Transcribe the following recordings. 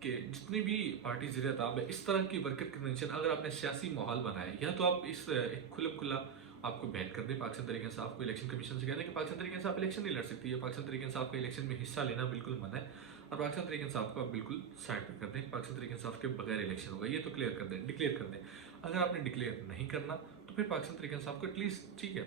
کہ جتنی بھی پارٹی زیر تاب ہے اس طرح کی ورکر کنونشن اگر آپ نے سیاسی ماحول بنایا یا تو آپ اس کھلم کھلا آپ کو بین کر دیں. پاکستان تحریک انصاف کو الیکشن کمیشن سے کہنا ہے کہ پاکستان تحریک انصاف الیکشن نہیں لڑ سکتی ہے, پاکستان تحریک انصاف کا الیکشن میں حصہ لینا بالکل منع ہے, اور پاکستان تحریک انصاف کو آپ بالکل سائڈ پہ کر دیں, پاکستان تحریک انصاف کے بغیر الیکشن ہوگا, یہ تو کلیئر کر دیں, ڈکلیئر کر دیں. اگر آپ نے ڈکلیئر نہیں کرنا تو پھر پاکستان تحریک انصاف کو ایٹ لیسٹ ٹھیک ہے.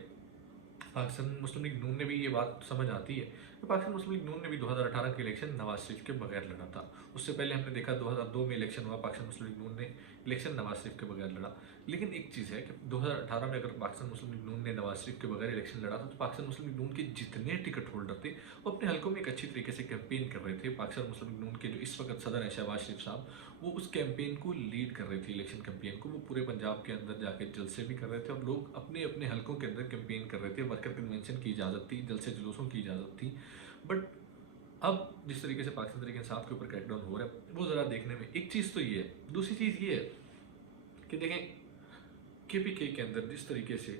پاکستان مسلم لیگ نون نے بھی یہ بات سمجھ آتی ہے کہ پاکستان مسلم لیگ نون نے بھی 2018 کے الیکشن نواز شریف کے بغیر لڑا تھا. اس سے پہلے ہم نے دیکھا 2002 میں الیکشن ہوا, پاکستان مسلم لیگ نون نے الیکشن نواز شریف کے بغیر لڑا. لیکن ایک چیز ہے کہ 2018 میں اگر پاکستان مسلم لیگ نون نے نواز شریف کے بغیر الیکشن لڑا تھا تو پاکستان مسلم لیگ نون کے جتنے ٹکٹ ہولڈر تھے وہ اپنے حلقوں میں ایک اچھی طریقے سے کیمپین کر رہے تھے. پاکستان مسلم لیگ نون کے جو اس وقت صدر ہیں شہباز شریف صاحب, وہ اس کیمپین کو لیڈ کر رہے تھے, الیکشن کیمپین کو. وہ پورے پنجاب کے اندر جا کے جلسے بھی کر رہے تھے اور لوگ اپنے اپنے حلقوں کے اندر کیمپین کر رہے تھے. ورکر کنونشن کی اجازت تھی, جلسے جلوسوں کی اجازت تھی. بٹ اب جس طریقے سے پاکستان تحریک انصاف کے اوپر کریک ڈاؤن ہو رہا ہے وہ ذرا دیکھنے میں, ایک چیز تو یہ ہے, دوسری چیز یہ ہے کہ دیکھیں KPK کے اندر جس طریقے سے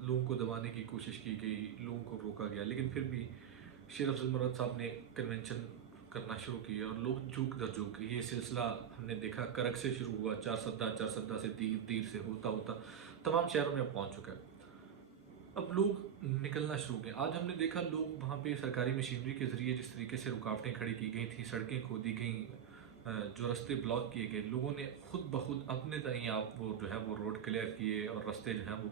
لوگوں کو دبانے کی کوشش کی گئی, لوگوں کو روکا گیا, لیکن پھر بھی شیر افضل مراد صاحب نے کنونشن کرنا شروع کیا اور لوگ جھوک در جھوک. یہ سلسلہ ہم نے دیکھا کرک سے شروع ہوا, چار سدہ سے دیر سے ہوتا ہوتا تمام شہروں میں اب پہنچ چکا ہے. اب لوگ نکلنا شروع گئے. آج ہم نے دیکھا لوگ وہاں پہ سرکاری مشینری کے ذریعے جس طریقے سے رکاوٹیں کھڑی کی گئی تھیں, سڑکیں کھودی گئیں, جو رستے بلاک کیے گئے, لوگوں نے خود بخود اپنے تئیں آپ وہ جو ہے وہ روڈ کلیئر کیے اور رستے جو ہیں وہ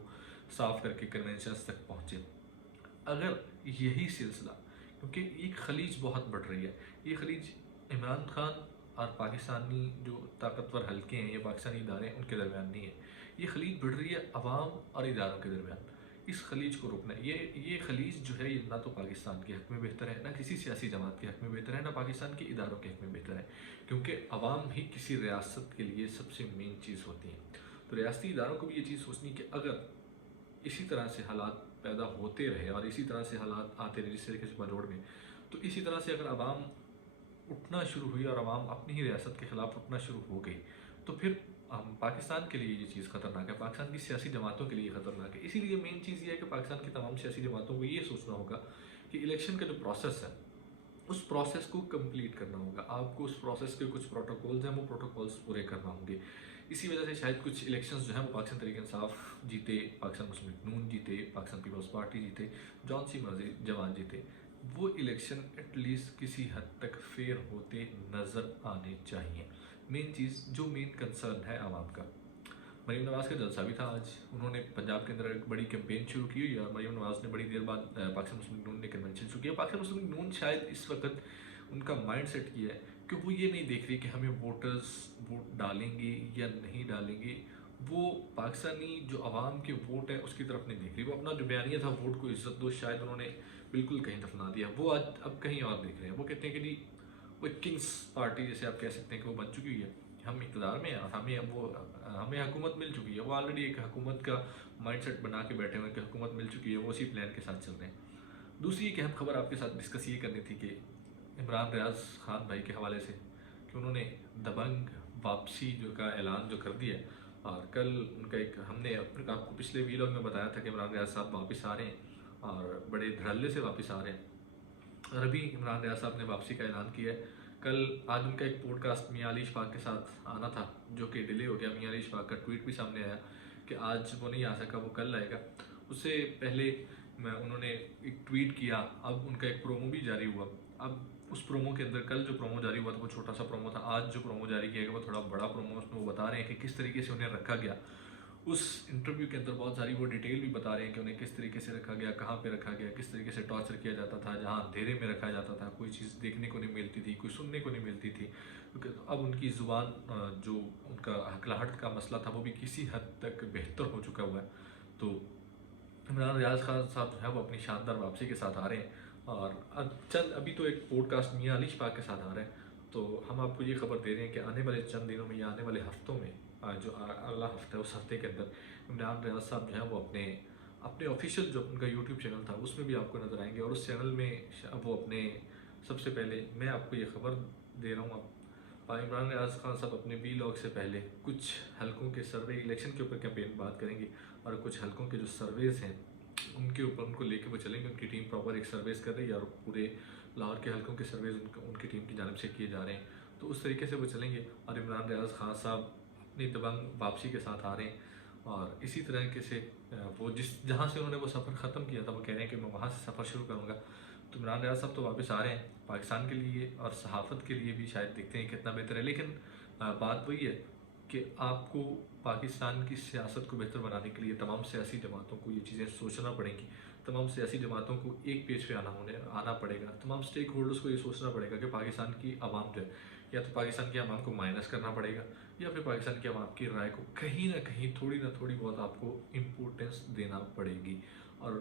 صاف کر کے کنونشنز تک پہنچے. اگر یہی سلسلہ, کیونکہ یہ خلیج بہت بڑھ رہی ہے, یہ خلیج عمران خان اور پاکستانی جو طاقتور حلقے ہیں یا پاکستانی ادارے ہیں ان کے درمیان نہیں ہے, یہ خلیج بڑھ رہی ہے عوام اور اداروں کے درمیان. اس خلیج کو روکنا ہے. یہ خلیج جو ہے یہ نہ تو پاکستان کے حق میں بہتر ہے, نہ کسی سیاسی جماعت کے حق میں بہتر ہے, نہ پاکستان کے اداروں کے حق میں بہتر ہے, کیونکہ عوام ہی کسی ریاست کے لیے سب سے مین چیز ہوتی ہیں. تو ریاستی اداروں کو بھی یہ چیز سوچنی کہ اگر اسی طرح سے حالات پیدا ہوتے رہے اور اسی طرح سے حالات آتے رہے جس طریقے سے بلوڑ میں, تو اسی طرح سے اگر عوام اٹھنا شروع ہوئی اور عوام اپنی ہی ریاست کے خلاف اٹھنا شروع ہو گئی تو پھر پاکستان کے لیے یہ چیز خطرناک ہے, پاکستان کی سیاسی جماعتوں کے لیے خطرناک ہے. اسی لیے مین چیز یہ ہے کہ پاکستان کی تمام سیاسی جماعتوں کو یہ سوچنا ہوگا کہ الیکشن کا جو پروسیس ہے اس پروسیس کو کمپلیٹ کرنا ہوگا. آپ کو اس پروسیس کے کچھ پروٹوکولز ہیں وہ پروٹوکولز پورے کرنا ہوں گے. اسی وجہ سے شاید کچھ الیکشنز جو ہیں وہ پاکستان تحریک انصاف جیتے, پاکستان مسلم لیگ نون جیتے, پاکستان پیپلز پارٹی جیتے, جون سی مرضی جوان جیتے. وہ الیکشن ایٹ لیسٹ کسی حد تک فیئر ہوتے نظر آنے چاہیے. مین چیز جو مین کنسرن ہے عوام کا. مریم نواز کا جلسہ بھی تھا آج, انہوں نے پنجاب کے اندر ایک بڑی کیمپین شروع کی ہوئی اور مریم نواز نے بڑی دیر بعد پاکستان مسلم لیگ نون نے کنونشن شروع کیا. پاکستان مسلم لیگ نون شاید اس وقت ان کا مائنڈ سیٹ کیا ہے کہ وہ یہ نہیں دیکھ رہی کہ ہمیں ووٹرز ووٹ ڈالیں گے یا نہیں ڈالیں گے, وہ پاکستانی جو عوام کے ووٹ ہیں اس کی طرف نہیں دیکھ رہی. وہ اپنا جو بیانیہ تھا ووٹ کو عزت دو شاید انہوں نے بالکل کہیں دفنا دیا, وہ آج اب کہیں اور دیکھ رہے ہیں. وہ کہتے ہیں کہ جی وہ کنگس پارٹی جیسے آپ کہہ سکتے ہیں کہ وہ بن چکی ہوئی ہے, ہم اقتدار میں ہیں اور ہمیں حکومت مل چکی ہے. وہ آلریڈی ایک حکومت کا مائنڈ سیٹ بنا کے بیٹھے ہوئے کہ حکومت مل چکی ہے, وہ اسی پلان کے ساتھ چل رہے ہیں. دوسری ایک اہم خبر آپ کے ساتھ ڈسکس یہ کرنی تھی کہ عمران ریاض خان بھائی کے حوالے سے کہ انہوں نے دبنگ واپسی جو کا اعلان جو کر دیا ہے, اور کل ان کا ایک ہم نے آپ کو پچھلے ویلاگ میں بتایا تھا کہ عمران ریاض صاحب واپس آ رہے ہیں اور بڑے دھڑلے سے واپس آ رہے ہیں, اور ابھی عمران ریاض صاحب نے واپسی کا اعلان کیا ہے. کل آج ان کا ایک پوڈ کاسٹ میاں علی اشفاق کے ساتھ آنا تھا جو کہ ڈیلے ہو گیا. میاں علی اشفاق کا ٹویٹ بھی سامنے آیا کہ آج وہ نہیں آ سکا, وہ کل آئے گا. اس سے پہلے انہوں نے ایک ٹویٹ کیا, اب ان کا ایک پرومو بھی جاری ہوا. اب اس پرومو کے اندر کل جو پرومو جاری ہوا تھا وہ چھوٹا سا پرومو تھا, آج جو پرومو جاری کیا گیا وہ تھوڑا بڑا پرومو. اس میں وہ بتا رہے ہیں کہ کس طریقے سے انہیں رکھا گیا. اس انٹرویو کے اندر بہت ساری وہ ڈیٹیل بھی بتا رہے ہیں کہ انہیں کس طریقے سے رکھا گیا, کہاں پہ رکھا گیا, کس طریقے سے ٹارچر کیا جاتا تھا, جہاں اندھیرے میں رکھا جاتا تھا, کوئی چیز دیکھنے کو نہیں ملتی تھی, کوئی سننے کو نہیں ملتی تھی. کیونکہ اب ان کی زبان جو ان کا ہکلاہٹ کا مسئلہ تھا وہ بھی کسی حد تک بہتر ہو چکا ہوا ہے. تو عمران ریاض خان صاحب جو ہے وہ اپنی شاندار واپسی کے ساتھ آ رہے ہیں, اور ابھی تو ایک پوڈ کاسٹ میاں علی اشفاق کے ساتھ آ رہے ہیں. تو ہم آپ کو یہ خبر دے رہے ہیں کہ آنے والے چند دنوں میں یا آنے والے ہفتوں میں, جو اگلا ہفتہ ہے اس ہفتے کے اندر عمران ریاض صاحب جو ہیں وہ اپنے آفیشیل جو ان کا یوٹیوب چینل تھا اس میں بھی آپ کو نظر آئیں گے, اور اس چینل میں وہ اپنے سب سے پہلے میں آپ کو یہ خبر دے رہا ہوں. اب عمران ریاض خان صاحب اپنے ویلاگ سے پہلے کچھ حلقوں کے سروے الیکشن کے اوپر کیمپین بات کریں گے, اور کچھ حلقوں کے جو سرویز ہیں ان کے اوپر ان کو لے کے وہ چلیں گے. ان کی ٹیم پراپر ایک سرویز کر رہی ہے اور پورے لاہور کے حلقوں کے سرویز ان کی ٹیم کی جانب سے کیے جا رہے ہیں. تو اس طریقے سے وہ چلیں گے، اور عمران ریاض خان صاحب اپنی دبنگ واپسی کے ساتھ آ رہے ہیں، اور اسی طریقے سے وہ جہاں سے انہوں نے وہ سفر ختم کیا تھا وہ کہہ رہے ہیں کہ میں وہاں سے سفر شروع کروں گا۔ تو عمران ریاض صاحب تو واپس آ رہے ہیں پاکستان کے لیے، اور صحافت کے لیے بھی شاید دیکھتے ہیں کتنا بہتر ہے، لیکن بات وہی ہے کہ آپ کو پاکستان کی سیاست کو بہتر بنانے کے لیے تمام سیاسی جماعتوں کو یہ چیزیں سوچنا پڑیں گی، تمام سیاسی جماعتوں کو ایک پیج پہ آنا پڑے گا، تمام سٹیک ہولڈرز کو یہ سوچنا پڑے گا کہ پاکستان کی عوام جو ہے، یا تو پاکستان کی عوام کو مائنس کرنا پڑے گا، یا پھر پاکستان کی عوام کی رائے کو کہیں نہ کہیں تھوڑی نہ تھوڑی بہت آپ کو امپورٹنس دینا پڑے گی، اور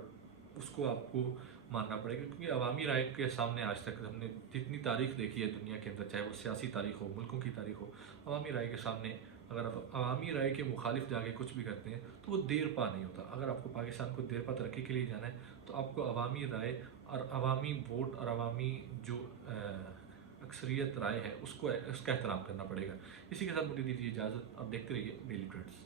اس کو آپ کو ماننا پڑے گا، کیونکہ عوامی رائے کے سامنے آج تک ہم نے جتنی تاریخ دیکھی ہے دنیا کے اندر، چاہے وہ سیاسی تاریخ ہو، ملکوں کی تاریخ ہو، عوامی رائے کے سامنے اگر آپ عوامی رائے کے مخالف جا کے کچھ بھی کرتے ہیں تو وہ دیر پا نہیں ہوتا۔ اگر آپ کو پاکستان کو دیر پا ترقی کے لیے جانا ہے تو آپ کو عوامی رائے اور عوامی ووٹ اور عوامی جو اکثریت رائے ہے اس کا احترام کرنا پڑے گا۔ اسی کے ساتھ مجھے دیجیے اجازت، اب دیکھتے رہیے ڈیلی ٹرینڈس۔